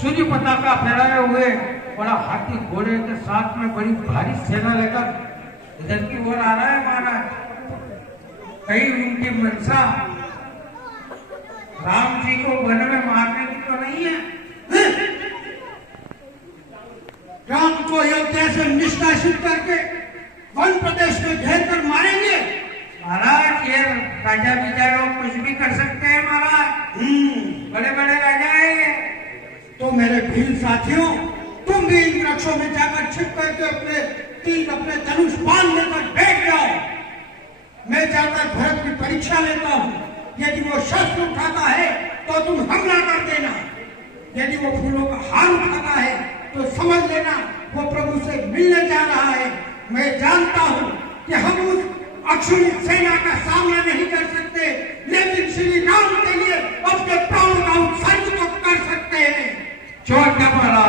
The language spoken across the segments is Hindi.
सूर्य पताका फहराए हुए बड़ा हाथी घोड़े के साथ में बड़ी भारी सेना लेकर इधर की ओर आ रहा है महाराज। कहीं उनकी मनसा राम जी को वन में मारने की तो नहीं है? राम को अयोध्या से निष्कासित करके वन प्रदेश में घेर कर मारेंगे? महाराज ये राजा विजा लोग कुछ भी कर सकते हैं महाराज। बड़े बड़े राजा हैं ये। तो मेरे भील साथियों, तुम भी इन वृक्षों में जाकर छिप करके अपने धनुष बाण लेकर बैठ जाओ। मैं जाकर भरत की परीक्षा लेता हूँ। यदि वो शस्त्र उठाता है तो तुम हमला कर देना। यदि वो फूलों का हार उठाता है तो समझ लेना वो प्रभु से मिलने जा रहा है। मैं जानता हूँ कि हम उस अक्षुणी सेना का सामना नहीं कर सकते, लेकिन श्री राम के लिए अपने प्राणों का उत्सर्ग तो कर सकते हैं। चोट न पड़ा।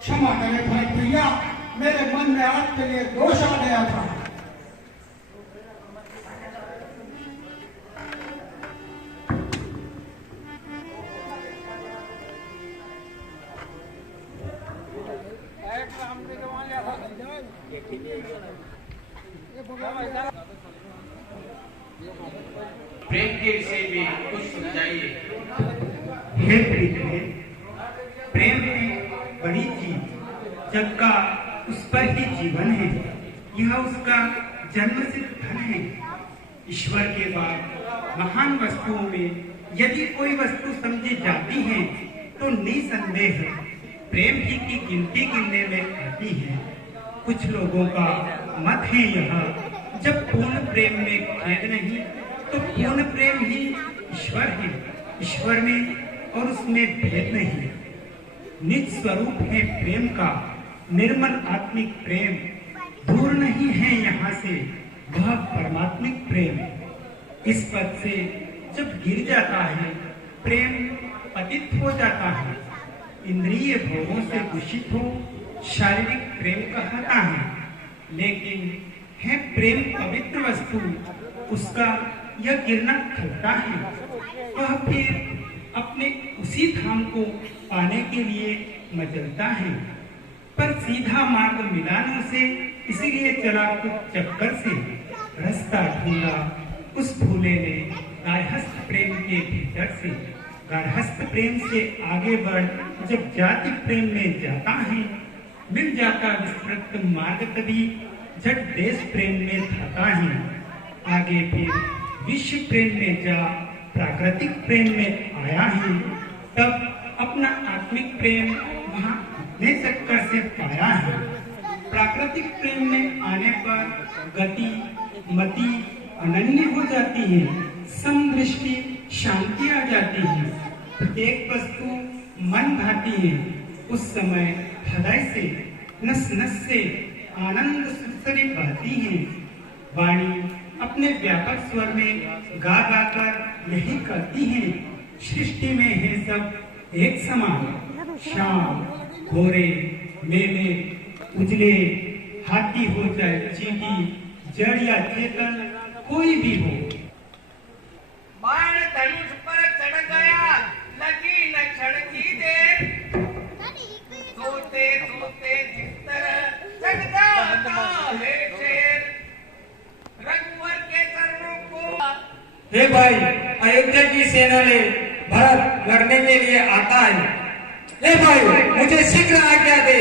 क्षमा करें भरत भैया, मेरे मन में आपके लिए दोष आ गया था। प्रेम के विषय में कुछ समझाइए। हे प्रीतम, प्रेम है बड़ी चीज, जग का उस पर ही जीवन है। यह उसका जन्मसिद्ध धन है। ईश्वर के बाद महान वस्तुओं में यदि कोई वस्तु समझी जाती है तो निसंदेह प्रेम ही की गिनती गिनने में आती है। कुछ लोगों का मत है यह, जब पूर्ण प्रेम में खेद नहीं तो पूर्ण प्रेम ही ईश्वर है। ईश्वर में और उसमें भेद नहीं। निज स्वरूप है प्रेम का निर्मल आत्मिक प्रेम। दूर नहीं है यहाँ से वह परमात्मिक प्रेम। इस पद से जब गिर जाता है प्रेम पतित हो जाता है। इंद्रिय भोगों से दूषित हो शारीरिक प्रेम कहता है। लेकिन है प्रेम पवित्र वस्तु, उसका यह गिरना खलता है। वह फिर अपने उसी धाम को पाने के लिए मचलता है। पर सीधा मार्ग मिला न उसे, इसीलिए चला कुछ चक्कर से। रास्ता ढूंढा उस भूले ने गार्हस्थ प्रेम के भीतर से। गार्हस्थ प्रेम से आगे बढ़ जब जाति प्रेम में जाता है, मिल जाता विस्तृत मार्ग तभी झट देश प्रेम में धाता है। आगे फिर विश्व प्रेम में जा प्राकृतिक प्रेम में आया है। तब अपना आत्मिक प्रेम वहाँ अपने चक्कर से पाया है। प्राकृतिक प्रेम में आने पर गति मति अनन्य हो जाती है। समदृष्टि शांति आ जाती है। प्रत्येक वस्तु मन भाती है। उस समय हृदय से नस नस से आनंद सुसरी बहती है। वाणी अपने व्यापक स्वर में गा गा कर यही कहती है, सृष्टि में है सब एक समान। शाम घोरे मेले उजले, हाथी हो जाए चीटी, जड़ या चेतन कोई भी हो। बाण धनुष पर चढ़ गया, लगी न क्षण की देर। सोते सोते जिस तरह जग जाता है शेर, रघुवर के चरणों को। हे भाई, अयोध्या की सेना ले भरत लड़ने के लिए आता है। हे भाई, मुझे शीघ्र आज्ञा दे।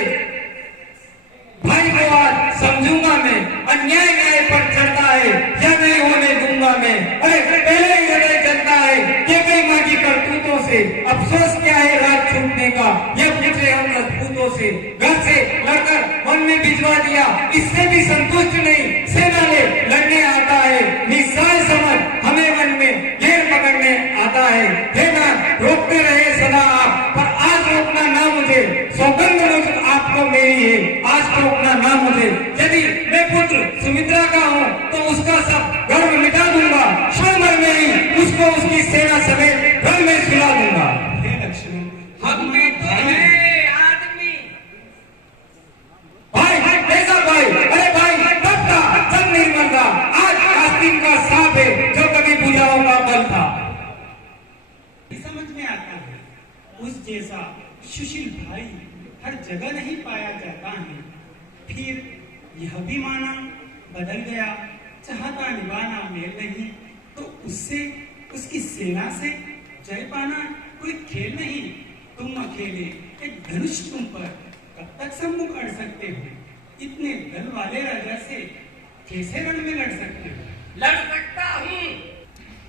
भाई को आज समझूंगा मैं। अन्याय न्याय पर चढ़ता है, यह नहीं होने दूंगा मैं। अरे पहले ही लड़ाई चलता है, ये कई माँ की करतूतों से। अफसोस क्या है रात छूटने का, यह पूछे हम राजपूतों से। घर से लड़कर वन में भिजवा दिया, इससे भी संतुष्ट नहीं। सेना ले लड़ने आता है, निस्सहाय समझ हमें वन में घेर पकड़ने आता है। हे नाथ, रोकते रहे सदा आप, पर आज रोकना ना मुझे। सौगंध आपको मेरी है, आज रोकना ना मुझे। यदि मैं पुत्र सुमित्रा का हूँ तो उसका सब गर्व मिटा दूंगा। क्षण भर में ही उसको उसकी सेना समेत घर में सुला दूंगा। हे लक्ष्मण, हम में तो है आदमी, जगह नहीं पाया जाता है। फिर यह भी माना बदल गया, चाहता निभाना मेल नहीं, तो उससे उसकी सेना से जय पाना कोई खेल नहीं। तुम अकेले एक धनुष तुम पर कब तक सम्मुख अड़ सकते हो? इतने दल वाले राजा से कैसे रण में लड़ सकते हो? लड़ सकता हूँ।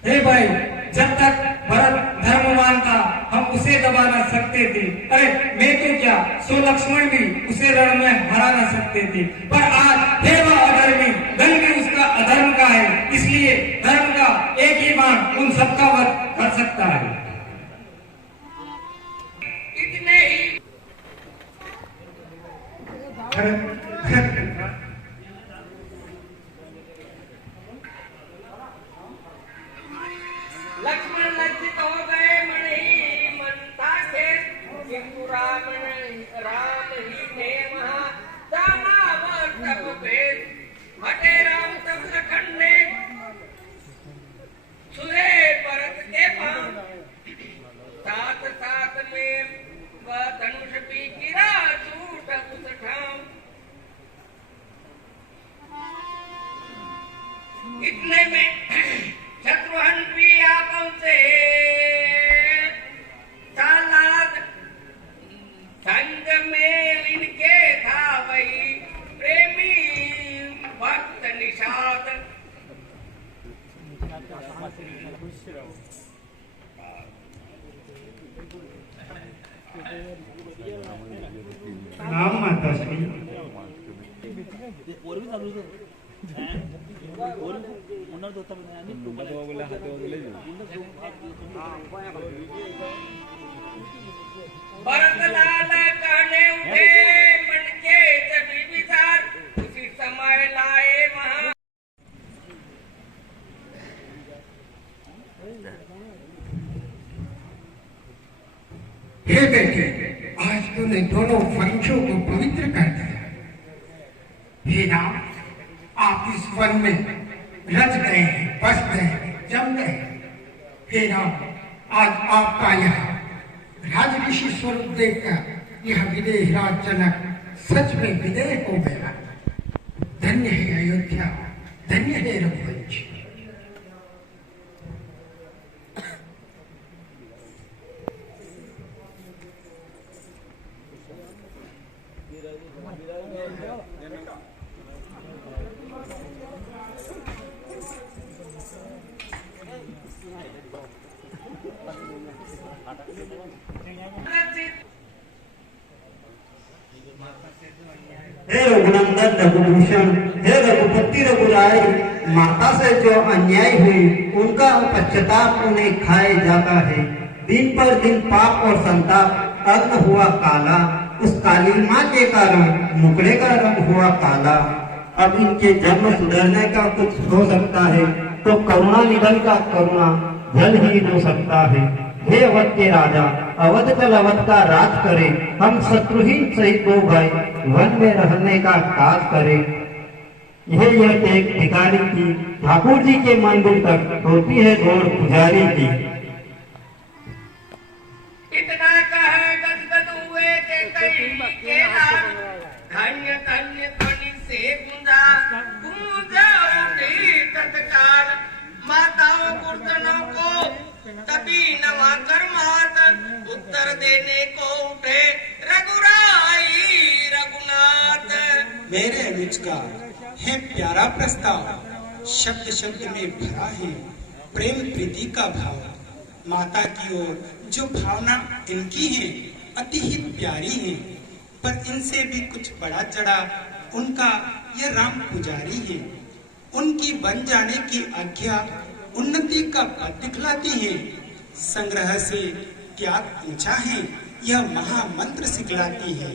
हे भाई, जब तक भरत धर्मवान था हम उसे दबा ना सकते थे। अरे मैं तो क्या, सो लक्ष्मण भी उसे रण में हरा ना सकते थे। पर आज हे वह अधर्मी, धन भी उसका अधर्म का है, इसलिए धर्म का एक ही बाण उन सबका वध कर सकता है। इतने ही लक्ष्मण लज्जित हो गए, मन ही मन ताके, किंतु राम ही ने महा जाना वह सब भेद। हटे राम तब लखन ने सुरे भरत के पांव, साथ साथ में वह धनुष भी गिरा छूट उस ठाम। इतने में शत्रुघ्न भी आ पहुंचे, सालाद संग में इनके था वही प्रेमी भक्त निषाद। राम माता श्री। भरत लाल कहने उठे, मन के सभी विचार उसी समय लाए वहां। हे बेटे, आज तूने दोनों वंशों को पवित्र कर दिया। हे राम, आप इस वन में रच गए हैं, बस गए हैं, जम गए हैं। हे राम, आज आपका यह राज ऋषि स्वरूप देखकर यह विदेह राज जनक सच में विदेह हो गया। धन्य है अयोध्या, धन्य है रघुवंश। हे रघुनंदन रघुभूषण, हे रघुपति रघुराय, माता से जो अन्याय हुई उनका पश्चाताप उन्हें खाए जाता है। दिन पर दिन पाप और संताप अग्न हुआ काला, उस काली माँ के कारण मुकड़े का रंग हुआ काला। अब इनके जन्म सुधरने का कुछ हो सकता है तो करुणा निधन का करुणा जल ही हो सकता है। हे अवध के राजा, अवध चल अवध का राज करे, हम शत्रुहीन सहित दो भाई वन में रहने का काज करे। यह एक भिखारी की ठाकुर जी के मंदिर तक होती है दौड़ पुजारी की। इतना कह गदगद हुए के कई के नाम, धन्य धन्य ध्वनि से गूंजा गूंजा उठी तत्काल। माताओं गुर्जनों को तभी नवा कर मात, उत्तर देने को उठे रघुराई रघुनाथ। मेरे अनुज का है प्यारा प्रस्ताव, शब्द शब्द में भरा है प्रेम प्रीति का भाव। माता की ओर जो भावना इनकी है अति ही प्यारी है, पर इनसे भी कुछ बड़ा चढ़ा उनका यह राम पुजारी है। उनकी बन जाने की आज्ञा उन्नति का पद दिखलाती है। संग्रह से त्याग ऊंचा है, यह महामंत्र सिखलाती है।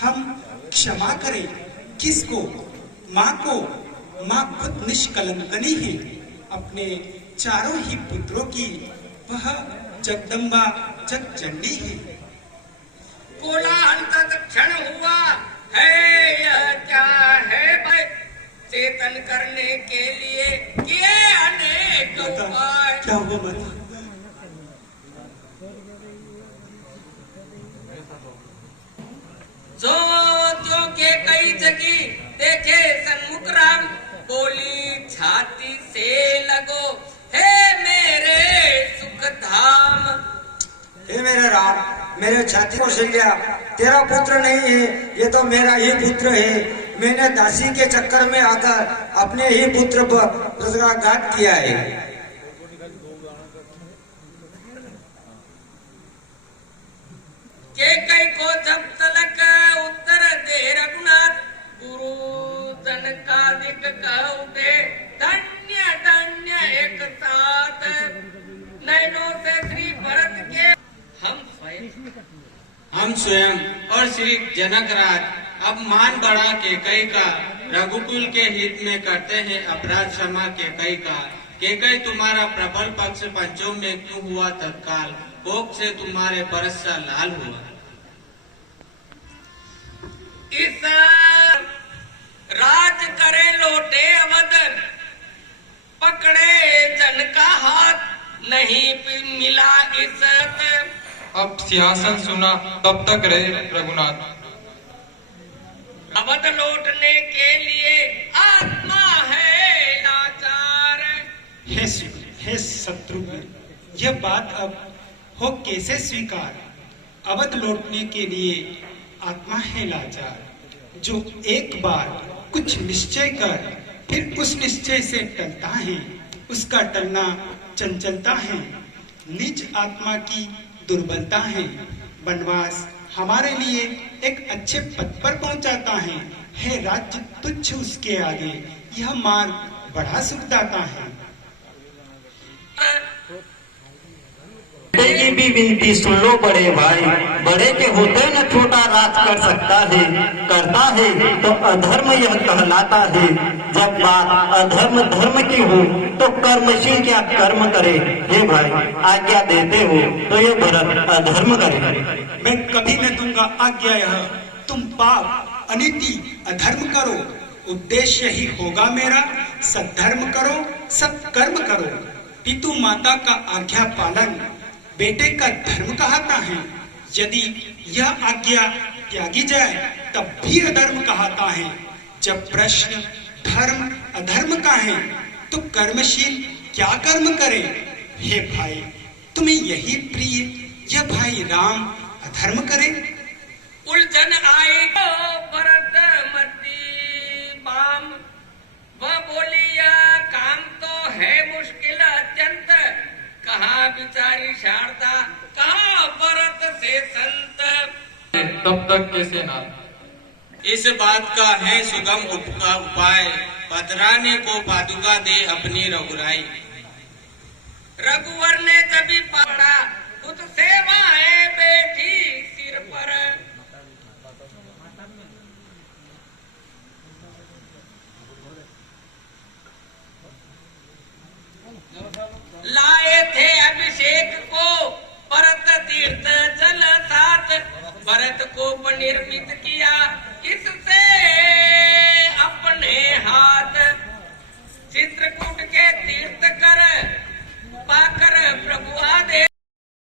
हम क्षमा करें किसको? माँ को। माँ खुद निष्कलंकनी है, अपने चारों ही पुत्रों की वह जगदम्बा जगजननी है। कोलाहल तत्क्षण हुआ है, यह क्या है भाई? चेतन करने के लिए किए अनेक उपाय। क्या हुआ माता? की देखे सन्मुख राम, बोली छाती से लगो हे मेरे सुख धाम। हे मेरे राम, मेरे छाती को कौशल्या तेरा पुत्र नहीं है, ये तो मेरा ही पुत्र है। मैंने दासी के चक्कर में आकर अपने ही पुत्र पर घात किया है। के कई को जब तलक उत्तर दे रघुनाथ, गुरु जनकादिक कहु दे धन्य धन्य एक साथ। नैनों से श्री भरत के हम स्वयं और श्री जनक राज अब मान बढ़ा के कई का रघुकुल के हित में करते हैं अपराध क्षमा के कई का। के कई तुम्हारा प्रबल पक्ष पंचों में क्यों हुआ तत्काल, कोख से तुम्हारे बरस सा लाल हुआ। इस राज करे लोटे अवदन, पकड़े जन का हाथ नहीं मिला इज्जत। अब सिंहासन सुना तब तक रहे रघुनाथ। अवध लौटने के लिए आत्मा है लाचार। हे शत्रुघ्न, यह बात अब हो कैसे स्वीकार। अवध लौटने के लिए आत्मा है लाचार। जो एक बार कुछ निश्चय कर फिर उस निश्चय से टलता है, उसका टलना चंचलता है, निज आत्मा की दुर्बलता है। वनवास हमारे लिए एक अच्छे पद पर पहुंचाता है, राज्य तुच्छ उसके आगे, यह मार्ग बड़ा सुखदाता है। की भी विनती सुन लो बड़े भाई, बड़े के होते न छोटा राज कर सकता है, करता है तो अधर्म यह कहलाता है। जब बात अधर्म धर्म की हो तो कर्मशील क्या कर्म करे। हे भाई आज्ञा देते हो तो ये भरत अधर्म करे। मैं कभी न दूंगा आज्ञा यह, तुम पाप अनीति अधर्म करो, उद्देश्य ही होगा मेरा सद्धर्म करो सत्कर्म करो। पितु माता का आज्ञा पालन बेटे का धर्म कहता है, यदि यह आज्ञा त्यागी जाए तब भी अधर्म कहता है। जब प्रश्न धर्म अधर्म का है तो कर्मशील क्या कर्म करे। हे भाई तुम्हें यही प्रिय यह भाई राम अधर्म करे। उलझन आई तो भरत मती बाम, वह बोली यह काम तो है मुश्किल अत्यंत। कहाँ बिचारी शारदा कहाँ भरत से संत। तब तक कैसे नाथ। इस बात का है सुगम उपाय, पतराने को पादुका दे अपनी रघुराई। रघुवर ने जभी पड़ा खुद सेवाएं बैठी सिर पर। लाए थे अभिषेक को भरत तीर्थ जल साथ, भरत को निर्मित किया किससे अपने हाथ। चित्रकूट के तीर्थ कर पाकर प्रभु आदेश